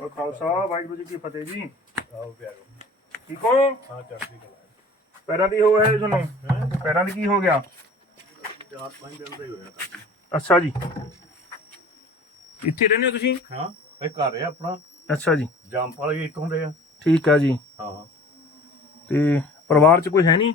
ਉਹ ਖਾਲਸਾ ਵਾਹਿਗੁਰੂ ਜੀ ਕੀ ਫਤਿਹ ਜੀ। ਆਓ ਪਿਆਰੋ ਠੀਕ ਹੋ? ਹਾਂ ਚੜ੍ਹਦੀ ਕਲਾ ਪੈਰਾਂ ਦੀ ਹੋ ਹੈ ਤੁਹਾਨੂੰ? ਪੈਰਾਂ ਦੀ ਕੀ ਹੋ ਗਿਆ? ਚਾਰ ਪੰਜ ਦਿਨ ਦਾ ਹੀ ਹੋਇਆ ਕੰਮ। ਅੱਛਾ ਜੀ। ਇੱਥੇ ਰਹਿੰਦੇ ਹੋ ਤੁਸੀਂ? ਹਾਂ ਇਹ ਘਰ ਹੈ ਆਪਣਾ। ਅੱਛਾ ਜੀ। ਜੰਪਾਲ ਵੀ ਇੱਥੋਂ ਦੇ ਆ। ਠੀਕ ਆ ਜੀ। ਹਾਂ। ਤੇ ਪਰਿਵਾਰ ਚ ਕੋਈ ਹੈ ਨਹੀਂ?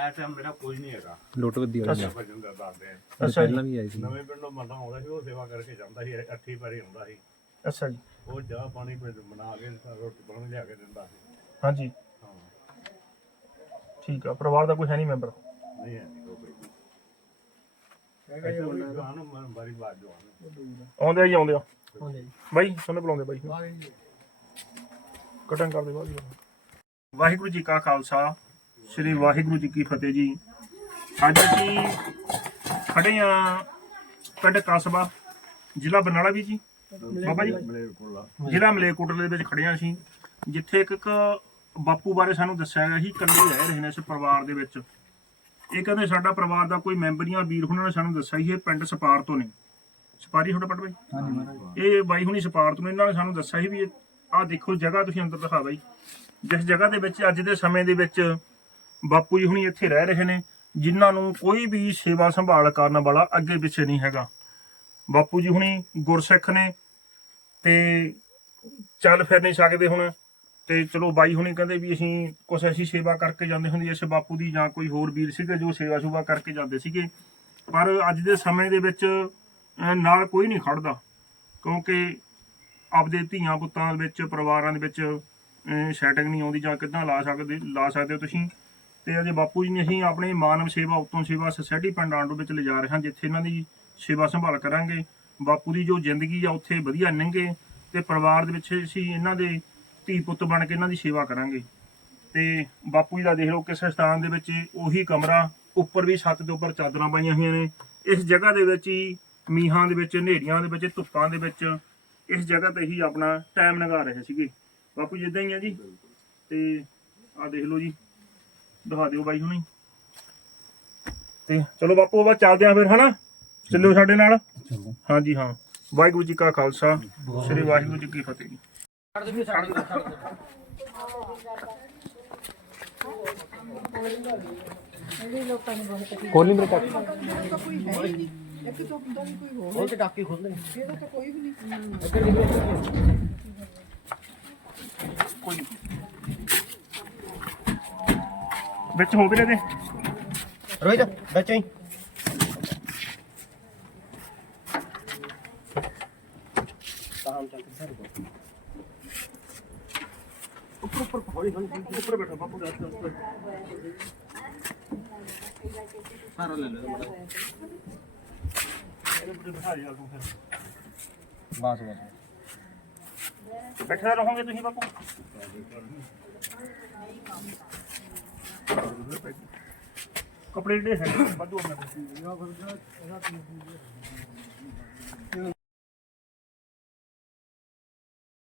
ਐ ਟਾਈਮ ਮੇਰਾ ਕੋਈ ਨਹੀਂ ਹੈਗਾ। ਲੁੱਟ ਵੱਦੀ ਵਾਲੀ ਅੱਛਾ। ਭਜਨ ਦਾ ਦੱਸਦੇ ਆ। ਅੱਛਾ ਜੀ। ਪਹਿਲਾਂ ਵੀ ਆਈ ਸੀ। ਨਵੇਂ ਪਿੰਡੋਂ ਬੰਦਾ ਆਉਂਦਾ ਸੀ ਉਹ ਸੇਵਾ ਕਰਕੇ ਜਾਂਦਾ ਸੀ ਅੱਠੀ ਵਾਰੀ ਆਉਂਦਾ ਸੀ। ਅੱਛਾ ਜੀ। ਉਹ ਚਾਹ ਪਾਣੀ ਪਿੰਡ ਬਣਾ ਕੇ ਰੋਟੀ ਪਾਣੀ ਲਿਆ ਕੇ ਦਿੰਦਾ ਸੀ। ਹਾਂਜੀ। ਹਾਂ। ਠੀਕ ਆ ਪਰਿਵਾਰ ਦਾ ਕੋਈ ਹੈ ਨਹੀਂ ਮੈਂਬਰ? ਨਹੀਂ ਹੈ ਨਹੀਂ ਕੋਈ ਹੈਗਾ ਜੀ ਗਾਣ ਮਨ ਬਾਰੀ ਬਾਤ ਜੋ ਆਨੇ ਆਉਂਦੇ। ਆ ਜੀ ਆਉਂਦੇ ਆ। ਬਾਈ ਸੁਣੇ ਬੁਲਾਉਂਦੇ ਬਾਈ। ਕਟਨ ਕਰਦੇ ਬਾਈ ਵਾਹਿਗੁਰੂ ਜੀ ਕਾ ਖਾਲਸਾ। ਸ੍ਰੀ ਵਾਹਿਗੁਰੂ ਜੀ ਕੀ ਫਤਿਹ ਜੀ। ਅੱਜ ਅਸੀਂ ਖੜੇ ਆ ਪਿੰਡ ਕਸਬਾ ਜ਼ਿਲ੍ਹਾ ਬਰਨਾਲਾ ਵੀ ਜੀ। ਬਾਬਾ ਜੀ ਜ਼ਿਲ੍ਹਾ ਮਲੇਰਕੋਟਲੇ ਦੇ ਵਿੱਚ ਖੜਿਆ ਸੀ ਜਿੱਥੇ ਇੱਕ ਇੱਕ ਬਾਪੂ ਬਾਰੇ ਸਾਨੂੰ ਦੱਸਿਆ ਗਿਆ ਸੀ ਇਕੱਲੇ ਰਹਿ ਰਹੇ ਨੇ ਇਸ ਪਰਿਵਾਰ ਦੇ ਵਿੱਚ। ਇਹ ਕਹਿੰਦੇ ਸਾਡਾ ਪਰਿਵਾਰ ਦਾ ਕੋਈ ਮੈਂਬਰੀਆਂ ਵੀਰ ਹੁਣਾਂ ਨੇ ਸਾਨੂੰ ਦੱਸਿਆ ਸੀ ਇਹ ਪਿੰਡ ਸਪਾਰ ਤੋਂ ਨੇ। ਸਪਾਰੀ ਤੁਹਾਡਾ ਪਟ ਬਾਈ ਇਹ ਬਾਈ ਹੁਣੀ ਸਪਾਰ ਤੋਂ ਨੇ ਇਹਨਾਂ ਨੇ ਸਾਨੂੰ ਦੱਸਿਆ ਸੀ ਵੀ ਆਹ ਦੇਖੋ ਜਗ੍ਹਾ ਤੁਸੀਂ ਅੰਦਰ ਦਿਖਾ ਬਾਈ। ਜਿਸ ਜਗ੍ਹਾ ਦੇ ਵਿੱਚ ਅੱਜ ਦੇ ਸਮੇਂ ਦੇ ਵਿੱਚ ਬਾਪੂ ਜੀ ਹੁਣੀ ਇੱਥੇ ਰਹਿ ਰਹੇ ਨੇ, ਜਿਨ੍ਹਾਂ ਨੂੰ ਕੋਈ ਵੀ ਸੇਵਾ ਸੰਭਾਲ ਕਰਨ ਵਾਲਾ ਅੱਗੇ ਪਿੱਛੇ ਨਹੀਂ ਹੈਗਾ। ਬਾਪੂ ਜੀ ਹੁਣੀ ਗੁਰਸਿੱਖ ਨੇ ਤੇ ਚੱਲ ਫਿਰ ਨਹੀਂ ਸਕਦੇ ਹੁਣ। ਤੇ ਚਲੋ ਬਾਈ ਹੁਣੀ ਕਹਿੰਦੇ ਵੀ ਅਸੀਂ ਕੁਛ ਐਸੀ ਸੇਵਾ ਕਰਕੇ ਜਾਂਦੇ ਹੁੰਦੇ ਇਸ ਬਾਪੂ ਦੀ ਜਾਂ ਕੋਈ ਹੋਰ ਵੀਰ ਸੀਗੇ ਜੋ ਸੇਵਾ ਸੁਭਾ ਕਰਕੇ ਜਾਂਦੇ ਸੀਗੇ। ਪਰ ਅੱਜ ਦੇ ਸਮੇਂ ਦੇ ਵਿੱਚ ਨਾਲ ਕੋਈ ਨਹੀਂ ਖੜਦਾ। ਕਿਉਂਕਿ ਆਪਦੇ ਧੀਆਂ ਪੁੱਤਾਂ ਵਿੱਚ, ਪਰਿਵਾਰਾਂ ਦੇ ਵਿੱਚ ਸੈਟਿੰਗ ਨਹੀਂ ਆਉਂਦੀ ਜਾਂ ਕਿੱਦਾਂ ਲਾ ਸਕਦੇ ਲਾ ਸਕਦੇ ਹੋ ਤੁਸੀਂ। ਤੇ ਅਜੇ ਬਾਪੂ ਜੀ ਨੇ ਅਸੀਂ ਆਪਣੇ ਮਾਨਵ ਸੇਵਾ ਉਤੋਂ ਸੇਵਾ ਸੁਸਾਇਟੀ ਪਿੰਡ ਆਂਡੋ ਵਿੱਚ ਲਿਜਾ ਰਹੇ ਹਾਂ, ਜਿੱਥੇ ਇਹਨਾਂ ਦੀ ਸੇਵਾ ਸੰਭਾਲ ਕਰਾਂਗੇ। ਬਾਪੂ ਦੀ ਜੋ ਜ਼ਿੰਦਗੀ ਆ, ਉੱਥੇ ਵਧੀਆ ਲੰਘੇ ਤੇ ਪਰਿਵਾਰ ਦੇ ਵਿੱਚ ਅਸੀਂ ਇਹਨਾਂ ਦੇ ਧੀ ਪੁੱਤ ਬਣ ਕੇ ਇਹਨਾਂ ਦੀ ਸੇਵਾ ਕਰਾਂਗੇ। ਤੇ ਬਾਪੂ ਜੀ ਦਾ ਦੇਖ ਲਓ ਕਿਸ ਸਥਾਨ ਦੇ ਵਿੱਚ ਉਹੀ ਕਮਰਾ, ਉੱਪਰ ਵੀ ਛੱਤ ਦੇ ਉੱਪਰ ਚਾਦਰਾਂ ਪਾਈਆਂ ਹੋਈਆਂ ਨੇ। ਇਸ ਜਗ੍ਹਾ ਦੇ ਵਿੱਚ ਹੀ ਮੀਹਾਂ ਦੇ ਵਿੱਚ, ਹਨੇਰੀਆਂ ਦੇ ਵਿੱਚ, ਧੁੱਪਾਂ ਦੇ ਵਿੱਚ ਇਸ ਜਗ੍ਹਾ ਤੇ ਹੀ ਆਪਣਾ ਟਾਈਮ ਲਗਾ ਰਹੇ ਸੀਗੇ। ਬਾਪੂ ਜੀ ਇਦਾਂ ਹੀ ਆ ਜੀ? ਤੇ ਆ ਦੇਖ ਲਓ ਜੀ। ਦਿਖਾ ਦਿਓ ਬਾਈ ਹੁਣੀ। ਤੇ ਚਲੋ ਬਾਪੂ ਆਪਾਂ ਚੱਲਦੇ ਆਂ ਫਿਰ ਹਨਾ? ਚੱਲਿਓ ਸਾਡੇ ਨਾਲ। ਹਾਂਜੀ ਹਾਂ। ਵਾਹਿਗੁਰੂ ਜੀ ਕਾ ਖਾਲਸਾ। ਸ੍ਰੀ ਵਾਹਿਗੁਰੂ ਜੀ ਕੀ ਫਤਿਹ। ਜੀ ਕੋਲੀ ਮੇਰੇ ਕੱਟ ਕੋਈ ਨੀ। ਵਿੱਚ ਹੋ ਵੀਰੇ ਦੇ। ਰੋਹਿਤ ਬੱਚੇ ਹੀ ਉੱਪਰ ਉੱਪਰ ਹੌਲੀ ਹੌਲੀ ਉੱਪਰ ਬੈਠੋ ਬਾਪੂ ਦਾ ਹੱਥ ਉੱਪਰ। ਸਾਰਾ ਲੈ ਲੈ। ਇਹਦੇ ਉੱਤੇ ਬਿਠਾ ਲਿਆ ਤੂੰ ਫਿਰ ਬਸ ਬਸ। ਬੈਠੇ ਰਹੋਗੇ ਤੁਸੀਂ ਬਾਪੂ। ਕੱਪੜੇ ਜਿਹੜੇ ਹੈਗੇ ਵਾਧੂ ਆਉਂਦੇ ਨੇ